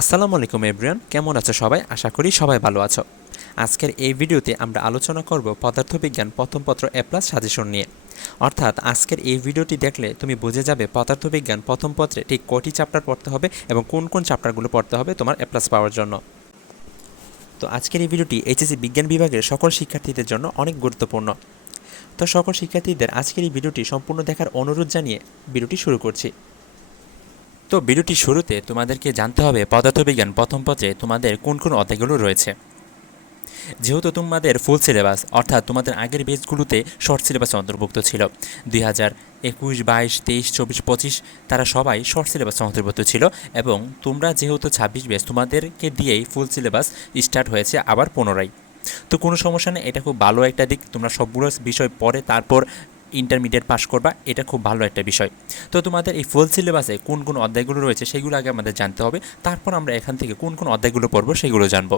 আসসালামু আলাইকুম এভরিওয়ান, কেমন আছো সবাই? আশা করি সবাই ভালো আছো। আজকের এই ভিডিওতে আমরা আলোচনা করব পদার্থবিজ্ঞান প্রথম পত্র এ প্লাস সাজেশন নিয়ে। অর্থাৎ আজকের এই ভিডিওটি দেখলে তুমি বুঝে যাবে পদার্থবিজ্ঞান প্রথম পত্রে ঠিক কটি চ্যাপ্টার পড়তে হবে এবং কোন কোন চ্যাপ্টারগুলো পড়তে হবে তোমার এ প্লাস পাওয়ার জন্য। তো আজকের এই ভিডিওটি এইচএসসি বিজ্ঞান বিভাগের সকল শিক্ষার্থীদের জন্য অনেক গুরুত্বপূর্ণ। তো সকল শিক্ষার্থীদের আজকের এই ভিডিওটি সম্পূর্ণ দেখার অনুরোধ জানিয়ে ভিডিওটি শুরু করছি। তো ভিডিওটি শুরুতে তোমাদেরকে জানতে হবে পদার্থবিজ্ঞান প্রথম পত্রে তোমাদের কোন কোন অধ্যায়গুলো রয়েছে। যেহেতু তোমাদের ফুল সিলেবাস অর্থাৎ তোমাদের আগের বেচগুলোতে শর্ট সিলেবাসে অন্তর্ভুক্ত ছিল, 2021, 22, 23, 24, 25 তারা সবাই শর্ট সিলেবাসে অন্তর্ভুক্ত ছিল এবং তোমরা যেহেতু 26 বেচ তোমাদেরকে দিয়েই ফুল সিলেবাস স্টার্ট হয়েছে আবার পুনরায়। তো কোনো সমস্যা নেই, এটা খুব ভালো একটা দিক। তোমরা সবগুলো বিষয় পড়ে তারপর ইন্টারমিডিয়েট পাস করবা, এটা খুব ভালো একটা বিষয়। তো তোমাদের এই ফুল সিলেবাসে কোন কোন অধ্যায়গুলো রয়েছে সেগুলো আগে আমাদের জানতে হবে, তারপর আমরা এখান থেকে কোন কোন অধ্যায়গুলো পড়বো সেগুলো জানবো।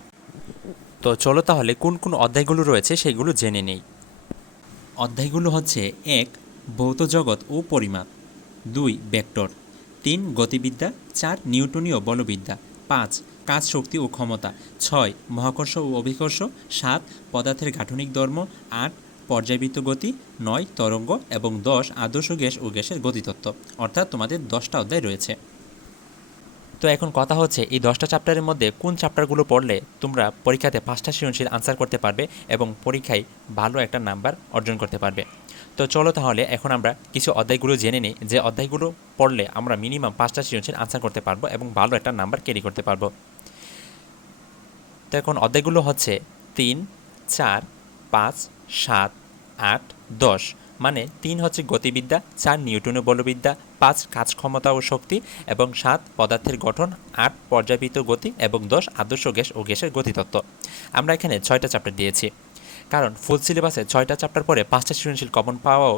তো চলো তাহলে কোন কোন অধ্যায়গুলো রয়েছে সেগুলো জেনে নেই। অধ্যায়গুলো হচ্ছে: 1. ভৌত জগৎ ও পরিমাপ, 2. ভেক্টর, 3. গতিবিদ্যা, 4. নিউটনীয় বলবিদ্যা, 5. কাজ শক্তি ও ক্ষমতা, 6. মহাকর্ষ ও অভিকর্ষ, 7. পদার্থের গাঠনিক ধর্ম, 8. পর্যায়বৃত্ত গতি, 9. তরঙ্গ এবং 10. আদর্শ গ্যাস ও গ্যাসের গতিতত্ত্ব। অর্থাৎ তোমাদের 10টা অধ্যায় রয়েছে। তো এখন কথা হচ্ছে এই 10টা চ্যাপ্টারের মধ্যে কোন চ্যাপ্টারগুলো পড়লে তোমরা পরীক্ষাতে 5টা সৃজনশীল আনসার করতে পারবে এবং পরীক্ষায় ভালো একটা নাম্বার অর্জন করতে পারবে। তো চলো তাহলে এখন আমরা কিছু অধ্যায়গুলো জেনে নিই, যে অধ্যায়গুলো পড়লে আমরা মিনিমাম 5টা সৃজনশীল আনসার করতে পারবো এবং ভালো একটা নাম্বার ক্যারি করতে পারবো। তো এখন অধ্যায়গুলো হচ্ছে 3, 4, 5, 7, 8, 10। মানে 3 হচ্ছে গতিবিদ্যা, 4 নিউটনীয় বলবিদ্যা, 5 কাজ ক্ষমতা ও শক্তি এবং 7 পদার্থের গঠন, 8 পর্যায়বৃত্ত গতি এবং 10 আদর্শ গ্যাস ও গ্যাসের গতিতত্ত্ব। আমরা এখানে 6টা চ্যাপ্টার দিয়েছি, কারণ ফুল সিলেবাসে 6টা চ্যাপ্টার পরে 5টা সৃজনশীল কমন পাওয়াও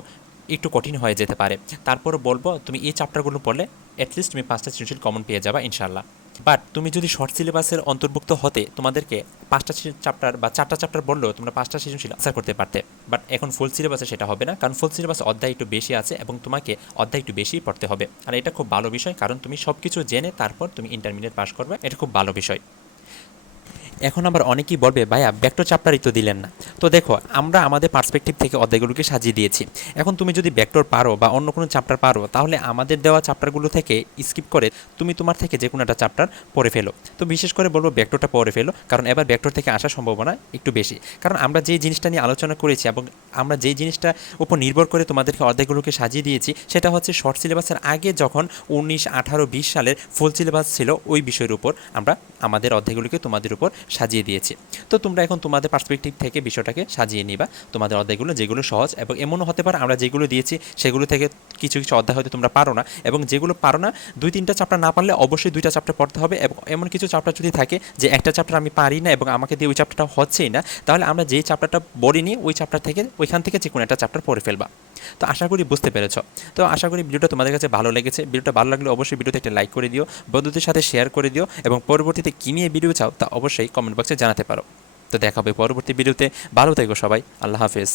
একটু কঠিন হয়ে যেতে পারে। তারপরও বলবো তুমি এই চ্যাপ্টারগুলো পড়লে অ্যাটলিস্ট তুমি 5টা সৃজনশীল কমন পেয়ে যাবা ইনশাল্লাহ। বাট তুমি যদি শর্ট সিলেবাসের অন্তর্ভুক্ত হতে তোমাদেরকে 5টা চ্যাপ্টার বা 4টা চ্যাপ্টার বললেও তোমরা 5টা সৃজনশীল আনসার করতে পারতে। বাট এখন ফুল সিলেবাসে সেটা হবে না, কারণ ফুল সিলেবাসে অধ্যায় একটু বেশি আছে এবং তোমাকে অধ্যায় একটু বেশি পড়তে হবে। আর এটা খুব ভালো বিষয়, কারণ তুমি সব কিছু জেনে তারপর তুমি ইন্টারমিডিয়েট পাস করবে, এটা খুব ভালো বিষয়। এখন আবার অনেকেই বলবে ভাইয়া ভেক্টর চ্যাপ্টারই তো দিলেন না। তো দেখো, আমরা আমাদের পার্সপেক্টিভ থেকে অধ্যায়গুলোকে সাজিয়ে দিয়েছি। এখন তুমি যদি ভেক্টর পারো বা অন্য কোনো চ্যাপ্টার পারো, তাহলে আমাদের দেওয়া চ্যাপ্টারগুলো থেকে স্কিপ করে তুমি তোমার থেকে যে কোনো একটা চ্যাপ্টার পড়ে ফেলো। তো বিশেষ করে বলবো ভেক্টরটা পড়ে ফেলো, কারণ এবার ভেক্টর থেকে আসার সম্ভাবনা একটু বেশি। কারণ আমরা যেই জিনিসটা নিয়ে আলোচনা করেছি এবং আমরা যেই জিনিসটা উপর নির্ভর করে তোমাদেরকে অধ্যায়গুলোকে সাজিয়ে দিয়েছি, সেটা হচ্ছে শর্ট সিলেবাসের আগে যখন 19, 18, 20 সালের ফুল সিলেবাস ছিল ওই বিষয়ের উপর আমরা আমাদের অধ্যায়গুলোকে তোমাদের উপর সাজিয়ে দিয়েছি। তো তোমরা এখন তোমাদের পার্সপেক্টিভ থেকে বিষয়টাকে সাজিয়ে নিবা তোমাদের অধ্যায়গুলো, যেগুলো সহজ। এবং এমনও হতে পারে আমরা যেগুলো দিয়েছি সেগুলো থেকে কিছু কিছু অধ্যায় হয়তো তোমরা পারো না, এবং যেগুলো পারো না 2-3টা চ্যাপ্টার না পারলে অবশ্যই 2টা চ্যাপ্টার পড়তে হবে। এবং এমন কিছু চ্যাপ্টার যদি থাকে যে একটা চ্যাপ্টার আমি পারি না এবং আমাকে দিয়ে ওই চ্যাপ্টারটা হচ্ছেই না, তাহলে আমরা যেই চ্যাপ্টারটা পড়িনি ওই চ্যাপ্টার থেকে ওইখান থেকে যে কোনো একটা চ্যাপ্টার পড়ে ফেলবা। তো আশা করি বুঝতে পেরেছো। তো আশা করি ভিডিওটা তোমাদের কাছে ভালো লেগেছে। ভিডিওটা ভালো লাগলে অবশ্যই ভিডিওতে একটা লাইক করে দিও, বন্ধুদের সাথে শেয়ার করে দিও এবং পরবর্তীতে কী নিয়ে ভিডিও চাও তা অবশ্যই কমেন্ট বক্সে জানাতে পারো। তো দেখা হবে পরবর্তী ভিডিওতে। ভালো থেকো সবাই, আল্লাহ হাফেজ।